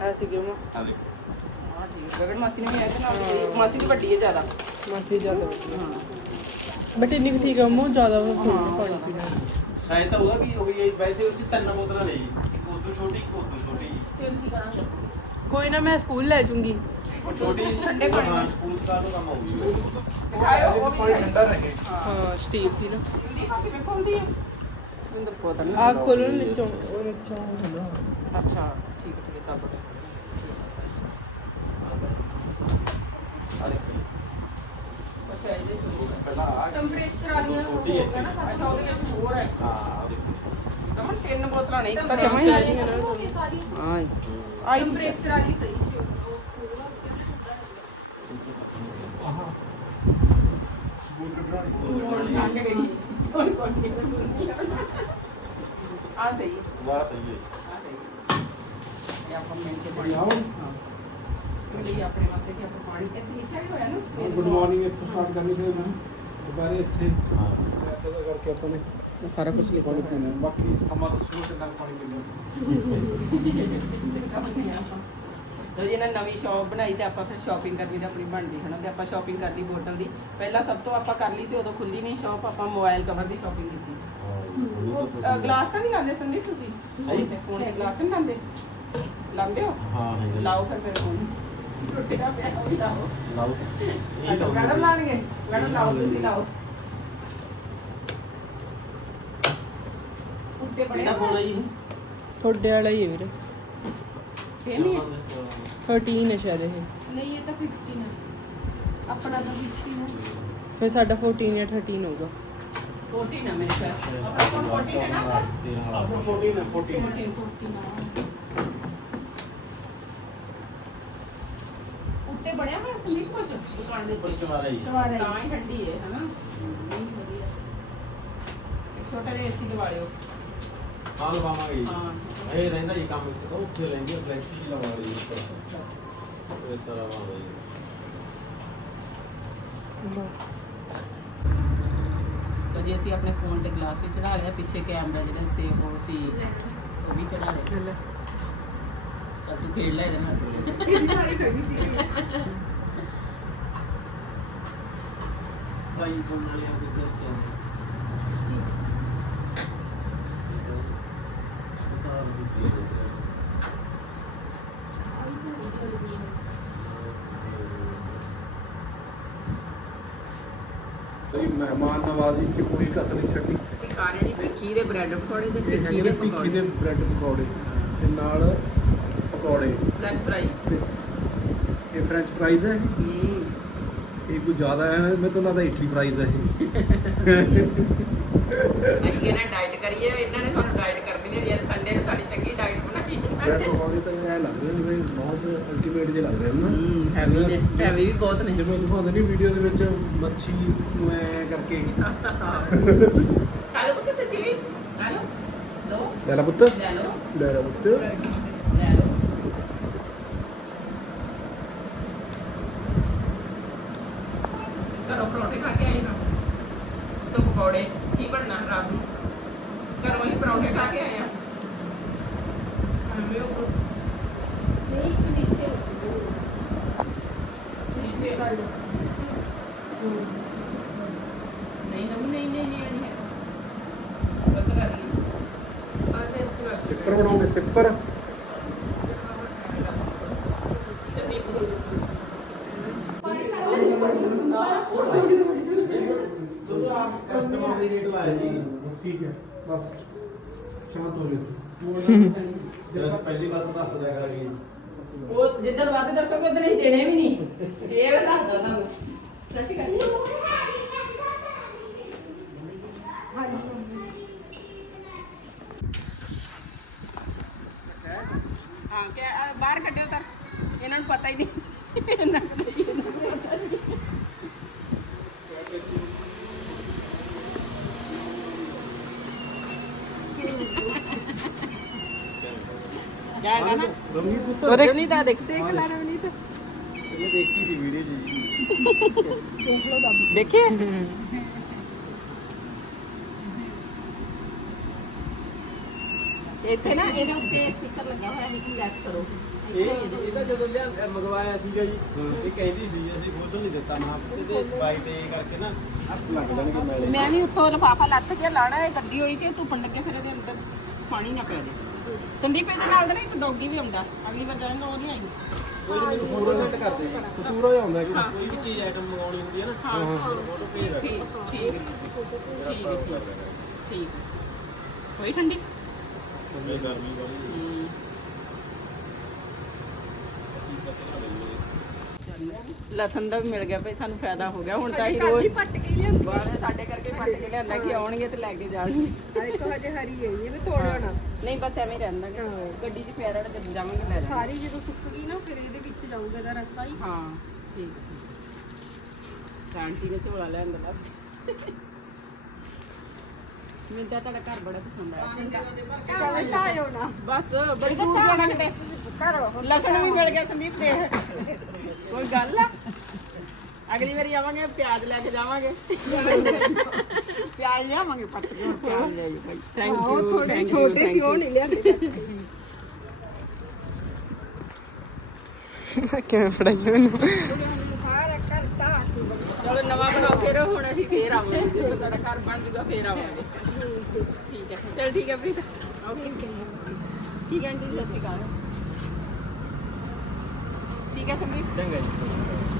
ਆ ਆ ਦੇਖੋ। ਹਾਂ ਠੀਕ ਹੈ ਗਗਨ ਮਾਸੀ ਨੇ ਵੀ ਆਇਆ ਤੇ ਨਾਲ ਮੇਰੀ ਮਾਸੀ ਦੀ ਵੱਡੀ ਹੈ ਜ਼ਿਆਦਾ। ਮਾਸੀ ਜ਼ਿਆਦਾ ਹਾਂ। ਬਟ ਇੰਨੀ ਕੁ ਠੀਕ ਆ ਮੂੰਹ ਜ਼ਿਆਦਾ ਉਹ ਪਾਣੀ ਪੀਣਾ ਸਾਈਜ਼ ਤਾਂ ਉਹਦਾ ਵੀ ਉਹੀ ਹੈ ਵੈਸੇ ਉਸ ਚ ਤਿੰਨ ਬੋਤਲਾਂ ਨੇ ਜੀ। ਇੱਕ ਉਦੋਂ ਛੋਟੀ ਇੱਕ ਉਦੋਂ ਛੋਟੀ ਜੀ। ਤੇ ਕੋਈ ਨਾ ਮੈਂ ਸਕੂਲ ਲੈ ਜੂੰਗੀ। ਉਹ ਛੋਟੀ ਠੰਡੇ ਪਾਣੀ ਸਕੂਲ ਸਟਾਰਟ ਤੋਂ ਕੰਮ ਹੋਊਗੀ ਉਹ ਵੀ ਹੈ। ਠੰਡਾ ਰਹੇ ਹਾਂ। ਸਟੀਲ ਦੀ ਨਾ। ਸੰਦੀਪ ਆ ਕਿਵੇਂ ਖੁੱਲਦੀ ਹੈ। ਅੰਦਰ ਬੋਤਲ ਆ ਖੋਲੋ ਨਾ ਨੀਚੋਂ ਉਹ ਨੀਚੋਂ ਖੋਲੋ ਅੱਛਾ ਠੀਕ ਠੀਕ ਤਾਂ ਆ ਅੱਛਾ ਇਹਦੇ ਚ ਪਹਿਲਾਂ ਆ ਟੈਂਪਰੇਚਰ ਵਾਲੀਆਂ ਹੋ ਛੋਟੀ ਹੈ। ਗਿਆ ਨਾ ਅੱਛਾ ਉਹਦੇ ਵਿੱਚ ਹੋਰ ਹੈ ਹਾਂ ਆ ਦੇਖੋ ਦਮਨ ਤਿੰਨ ਬੋਤਲਾਂ ਨੇ ਇੱਕ ਤਾਂ ਟੈਂਪਰੇਚਰ ਜਮਾ ਹੀ ਵਾਲੀਆਂ ਹੋ ਗਈ ਸਾਰੀ ਹਾਂ ਆਈ ਟੈਂਪਰੇਚਰ ਵਾਲੀ ਸਹੀ ਸੀ ਉਹ ਉਹ ਸਕੂਲ ਵਾਸਤੇ ਆ ਸਹੀ ਹੈ ਵਾਹ ਸਹੀ ਹੈ ਆ ਸਹੀ ਹੈ ਇਹ ਆਪਾਂ ਮਿਲ ਕੇ ਪਾਣੀ ਲਿਆਓ। ਹਾਂ ਲਈ ਆਪਣੇ ਵਾਸਤੇ ਕਿ ਆਪਾਂ ਪਾਣੀ ਇੱਥੇ ਲਿਖਿਆ ਵੀ ਹੋਇਆ ਨਾ ਸਵੇਰੇ ਗੁੱਡ ਮਾਰਨਿੰਗ ਇੱਥੋਂ ਸਟਾਰਟ ਕਰਨੀ ਸੀ ਮੈਂ ਦੁਪਹਿਰੇ ਇੱਥੇ ਹਾਂ। ਇੱਦਾਂ ਦਾ ਕਰਕੇ ਆਪਾਂ ਨੇ ਇਹ ਸਾਰਾ ਕੁਝ ਲਿਖਿਆ ਪਾਣੀ ਪੀਣਾ। ਬਾਕੀ ਸਮਾਂ ਦੱਸੋ ਕਿੰਨਾ ਕੁ ਪਾਣੀ ਪੀਣਾ ਤੇ ਇਹਨਾਂ ਨਵੀਂ ਸ਼ਾਪ ਬਣਾਈ ਤੇ ਆਪਾਂ ਫਿਰ ਸ਼ਾਪਿੰਗ ਕਰਨੀ ਤੇ ਆਪਣੀ ਬਣਦੀ ਹਨਾ? ਤੇ ਆਪਾਂ ਸ਼ਾਪਿੰਗ ਕਰ ਲਈ ਬੋਟਲ ਦੀ। ਪਹਿਲਾਂ ਸਭ ਤੋਂ ਆਪਾਂ ਕਰ ਲਈ ਸੀ ਉਦੋਂ ਖੁੱਲੀ ਨਹੀਂ ਸ਼ਾਪ ਆਪਾਂ ਮੋਬਾਈਲ ਕਵਰ ਦੀ ਸ਼ਾਪਿੰਗ ਕੀਤੀ। ਉਹ ਗਲਾਸ ਤਾਂ ਨਹੀਂ ਲਾਉਂਦੇ ਸੰਦੀਪ ਤੁਸੀਂ? ਹਾਂਜੀ। ਫੋਨ ਤੇ ਗਲਾਸ ਨਹੀਂ ਲਾਉਂਦੇ? ਲਾਉਂਦੇ ਹੋ? ਹਾਂ ਲਾਓ ਫਿਰ ਮੇਰੇ ਫੋਨ ਟੁੱਟਿਆ ਪਿਆ ਉਹ ਲਾਓ ਲਾਓ ਇਹ ਲਾਓ ਮੈਡਮ ਲਾਣਗੇ ਮੈਡਮ ਲਾਓ ਤੁਸੀਂ ਲਾਓ ਉੱਤੇ ਕਿਹੜਾ ਬਣਿਆ ਫੋਨ ਹੈ ਜੀ ਤੁਹਾਡੇ ਵਾਲਾ ਹੀ ਹੈ ਵੀਰੇ। ਸੇਮ ਹੀ ਹੈ? 13 ਹੈ ਸ਼ਾਇਦ ਇਹ। ਨਹੀਂ ਇਹ ਤਾਂ 15 ਹੈ। ਆਪਣਾ ਤਾਂ 15 ਹੈ। ਫਿਰ ਸਾਡਾ 14 ਜਾਂ 13 ਹੋਊਗਾ। 14 ਹੈ ਮੇਰੇ ਖਿਆਲ। ਆਪਣਾ ਫੋਨ 14 ਹੈ ਨਾ ਆਪਣਾ? ਆਪਣਾ 14 ਹੈ। 14 14 14 ਉੱਤੇ ਬਣਿਆ ਹੋਇਆ ਸੰਦੀਪ ਕੁਛ ਦੁਕਾਨ ਦੇ ਕੁਛ ਉੱਤੇ ਵਾਲਾ ਹੀ ਸਵਾਰ ਤਾਂ ਹੀ ਠੰਡੀ ਹੈ ਹਨਾ ਨਹੀਂ ਵਧੀਆ ਇੱਕ ਛੋਟਾ ਜਿਹਾ ਏਸੀ ਲਵਾ ਲਿਓ ਹਾਂ ਲਵਾਵਾਂਗੇ ਜੀ ਹਾਂ ਇਹ ਰਹਿੰਦਾ ਜੀ ਕੰਮ ਉਹ ਉੱਥੇ ਲੈਂਦੀ ਹੈ ਫਲੈਕਸੀ ਲਵਾ ਲਈ ਉੱਪਰ ਇਹ ਤਰ੍ਹਾਂ ਵਾ ਬਈ ਤਾਂ ਜੀ ਅਸੀਂ ਆਪਣੇ ਫੋਨ ਤੇ ਗਲਾਸ ਵੀ ਚੜਾ ਲਿਆ ਪਿੱਛੇ ਕੈਮਰਾ ਜਿਹੜਾ ਸੇ ਉਹ ਸੀ ਉਹ ਵੀ ਚੜਾ ਲਿਆ ਲੈ ਤਾਂ ਤੂੰ ਖੇਡ ਲੈ ਇਹਦੇ ਨਾਲ ਭਾਈ ਫੋਨ ਨਾਲ ਲਿਆ ਕੇ ਚੱਲਦੇ ਬਈ ਮਹਿਮਾਨ ਨਵਾਜ਼ੀ ਚ ਕੋਈ ਕਸਰ ਨਹੀਂ ਛੱਡੀ। ਅਸੀਂ ਖਾ ਰਹੇ ਜੀ ਟਿੱਕੀ ਦੇ ਬ੍ਰੈਡ ਪਕੌੜੇ ਤੇ ਇਹ ਹੈਗੇ ਦੇ ਨੇ ਦੇ ਪਕੌੜੇ। ਬ੍ਰੈਡ ਪਕੌੜੇ ਤੇ ਨਾਲ ਪਕੌੜੇ। ਫ੍ਰੈਂਚ ਫਰਾਈ ਤੇ ਇਹ ਫ੍ਰੈਂਚ ਫਰਾਈਜ਼ ਹੈ ਹੂੰ। ਕੋਈ ਜ਼ਿਆਦਾ ਹੈ ਮੈਂ ਤਾਂ ਲੱਗਦਾ ਇਟਲੀ ਫਰਾਈਜ਼ ਹੈ ਇਹ। ਅਸੀਂ ਕਹਿੰਦੇ ਡਾਈਟ ਕਰੀਏ ਇਹਨਾਂ ਨੇ ਸਾਨੂੰ ਡਾਈਟ ਕਰਨੀ ਜਿਹੜੀ ਅੱਜ ਸੰਡੇ ਨੂੰ ਸਾਡੀ ਚੰਗੀ ਡਾਈਟ ਬਣਾਈ ਬ੍ਰੈਡ ਪਕੌੜੇ ਤਾਂ ਇਹ ਲੱਗ ਰਹੇ ਨੇ ਵੀ ਬਹੁਤ ਅਲਟੀਮੇਟ ਜਿਹੇ ਲੱਗ ਰਹੇ ਨੇ। ਹੂੰ ਹੈਵੀ ਨੇ ਹੈਵੀ ਵੀ ਬਹੁਤ ਨੇ। ਜਿਵੇਂ ਦਿਖਾਉਂਦੇ ਨਹੀਂ ਵੀਡੀਓ ਦੇ ਵਿੱਚ ਮੱਛੀ ਨੂੰ ਐ ਕਰਕੇ। ਲਓ ਪੁੱਤ ਚਿਲੀ ਖਾ ਲਓ। ਲਓ। ਲੈ ਲੈ ਪੁੱਤ। ਲੈ ਲਓ। ਲੈ ਲੈ ਪੁੱਤ ਲੈ ਲਓ ਘਰੋਂ ਪਰੌਂਠੇ ਖਾ ਕੇ ਆਏ ਹਾਂ ਤੋਂ ਪਕੌੜੇ ਕੀ ਬਣਨਾ ਰਾਤ ਨੂੰ ਘਰੋਂ ਹੀ ਪਰੌਂਠੇ ਖਾ ਕੇ ਆਏ ਹਾਂ ਸਿੱਪਰ ਸਿੱਪਰ ਕਸਟਮਰ ਦੇ ਰੇਟ ਲਾਇਆ ਜੀ ਠੀਕ ਹੈ ਬਸ ਸ਼ਾਂਤ ਹੋ ਜਾਓ ਜਿਹੜਾ ਪਹਿਲੀ ਵਾਰ ਦੱਸ ਦਿਆ ਕਰਾਂਗੇ ਉਹ ਜਿੱਦਣ ਵੱਧ ਦੱਸੋਗੇ ਉਦੋਂ ਹੀ ਦੇਣੇ ਵੀ ਨਹੀਂ। ਇਹ ਮੈਂ ਦੱਸਦਾ ਤੁਹਾਨੂੰ। ਸਤਿ ਸ਼੍ਰੀ ਹਾਂ ਕਿ ਅਹ, ਬਾਹਰ ਕੱਢਿਓ ਤਾਂ ਇਹਨਾਂ ਨੂੰ ਪਤਾ ਹੀ ਨਹੀਂ। ਇਹਨਾਂ ਨੂੰ ਪਤਾ ਹੀ ਨਹੀਂ। ਕਿਆ ਹੈਗਾ ਨਾ? ਰਵਨੀਤ ਪੁੱਤ ਉਹ ਦੇਖ ਨਹੀਂ ਤਾਂ ਦੇਖ ਦੇਖ ਲੈ ਰਵਨੀਤ। ਇਹਨੇ ਦੇਖੀ ਸੀ ਵੀਡੀਓ ਜੀ। ਦੇਖੇ ਇੱਥੇ ਨਾ ਇਹਦੇ ਉੱਤੇ ਸਪੀਕਰ ਲੱਗਾ ਹੋਇਆ ਹੈ ਕਿ ਪ੍ਰੈਸ ਕਰੋ। ਇਹ ਇਹਦਾ ਜਦੋਂ ਲਿਆ ਮੰਗਵਾਇਆ ਸੀਗਾ ਜੀ ਇਹ ਕਹਿੰਦੀ ਸੀ ਅਸੀਂ ਖੁਦ ਨਹੀਂ ਦਿੱਤਾ ਨਾ ਇਹਦੇ ਬਾਈ ਤੇ ਕਰਕੇ ਨਾ ਹੱਥ ਲੱਗ ਜਾਣਗੇ ਮੈਲੇ ਮੈਂ ਵੀ ਉੱਤੋਂ ਲਫਾਫਾ ਲੱਥ ਗਿਆ ਲਾਣਾ ਹੈ ਗੱਡੀ ਹੋਈ ਤੇ ਧੁੱਪਣ ਲੱਗੇ ਫਿਰ ਇਹਦੇ ਅੰਦਰ ਪਾਣੀ ਨਾ ਪੈ ਜਾਏ। ਸੰਦੀਪ ਇਹਦੇ ਨਾਲ ਦਾ ਨਾ ਇੱਕ ਡੌਗੀ ਵੀ ਆਉਂਦਾ। ਅਗਲੀ ਵਾਰ ਜਾਵਾਂਗਾ ਉਹ ਨਹੀਂ ਆਈ। ਕੋਈ ਨਹੀਂ ਫੋਟੋ ਸੈਂਡ ਕਰਦੇ ਜੀ ਕਸੂਰਾ ਹੀ ਹੁੰਦਾ ਕਿ ਕੋਈ ਵੀ ਚੀਜ਼ ਆਈਟਮ ਮੰਗਾਉਣੀ ਹੁੰਦੀ ਹੈ ਨਾ। ਹਾਂ ਠੀਕ ਠੀਕ ਠੀਕ ਹੈ, ਠੀਕ। ਠੀਕ। ਹੋਈ ਠੰਡੀ? ਇਹ ਗਰਮੀ ਵਾਲੀ ਅਸੀਂ ਸੱਤ ਲਈਏ ਲਸਣ ਦਾ ਵੀ ਮਿਲ ਗਿਆ ਭਈ ਸਾਨੂੰ ਫਾਇਦਾ ਹੋ ਗਿਆ। ਹੁਣ ਤਾਂ ਅਸੀਂ ਰੋਜ਼ ਪੱਟ ਕੇ ਲਿਆਂਦੀ ਬਾਹਰ ਸਾਡੇ ਕਰਕੇ ਪੱਟ ਕੇ ਲਿਆਂਦਾ ਕਿ ਆਉਣਗੇ ਤੇ ਲੈ ਕੇ ਜਾਣਗੇ। ਤਾਂ ਹਜੇ ਹਰੀ ਹੈ ਇਹ ਵੀ ਤੋੜਿਆ ਨਾ ਨਹੀਂ ਬਸ ਐਵੇਂ ਹੀ ਰਹਿੰਦਾ। ਗੱਡੀ 'ਚ ਪਿਆ ਰਹਿਣਾ ਜਦ ਜਾਵਾਂਗੇ ਲੈ ਸਾਰੀ ਜਦੋਂ ਸੁੱਕ ਗਈ ਨਾ ਫਿਰ ਇਹਦੇ ਵਿੱਚ ਜਾਊਗਾ ਦਾ ਰਸਾ ਹੀ। ਹਾਂ। ਠੀਕ। ਹੈ ਤਾਂ ਆਂਟੀ ਨੇ ਝੋਲਾ ਲਿਆਂਦਾ ਬਸ ਮੈਨੂੰ ਤਾਂ ਤੁਹਾਡਾ ਘਰ ਬੜਾ ਪਸੰਦ ਆਇਆ। ਕਹਿੰਦਾ ਢਾਇਓ ਨਾ। ਬਸ ਬੜੀ ਦੂਰ ਜਾਣਾ ਕਿਤੇ। ਲਸਣ ਵੀ ਮਿਲ ਗਿਆ ਸੰਦੀਪ ਦੇ। ਕੋਈ ਗੱਲ ਆ? ਅਗਲੀ ਵਾਰੀ ਆਵਾਂਗੇ ਪਿਆਜ਼ ਲੈ ਕੇ ਜਾਵਾਂਗੇ। ਪਿਆਜ਼ ਲਿਆਵਾਂਗੇ ਪੱਟ ਕੇ ਹੁਣ ਪਿਆਜ਼ ਲੈ ਆਇਓ ਭਾਈ ਥੈਂਕ ਯੂ ਉਹ ਥੋੜੇ ਛੋਟੇ ਸੀ ਉਹ ਨਹੀਂ ਲਿਆਂਦੇ। ਕਿਵੇਂ ਫੜਾਈ ਮੈਨੂੰ ਸਾਰਾ ਚਲੋ ਨਵਾਂ ਬਣਾਓ। ਫਿਰ ਹੁਣ ਅਸੀਂ ਫੇਰ ਆਵਾਂਗੇ, ਜਦੋਂ ਤੁਹਾਡਾ ਘਰ ਬਣ ਜੂਗਾ ਫੇਰ ਆਵਾਂਗੇ। ਠੀਕ ਹੈ, ਚਲ ਠੀਕ ਹੈ ਪ੍ਰੀਤ। ਓਕੇ ਠੀਕ ਹੈ। ਆਂਟੀ ਸਤਿ ਸ਼੍ਰੀ ਅਕਾਲ। ਠੀਕ ਹੈ ਸੰਦੀਪ? ਚੰਗਾ ਜੀ।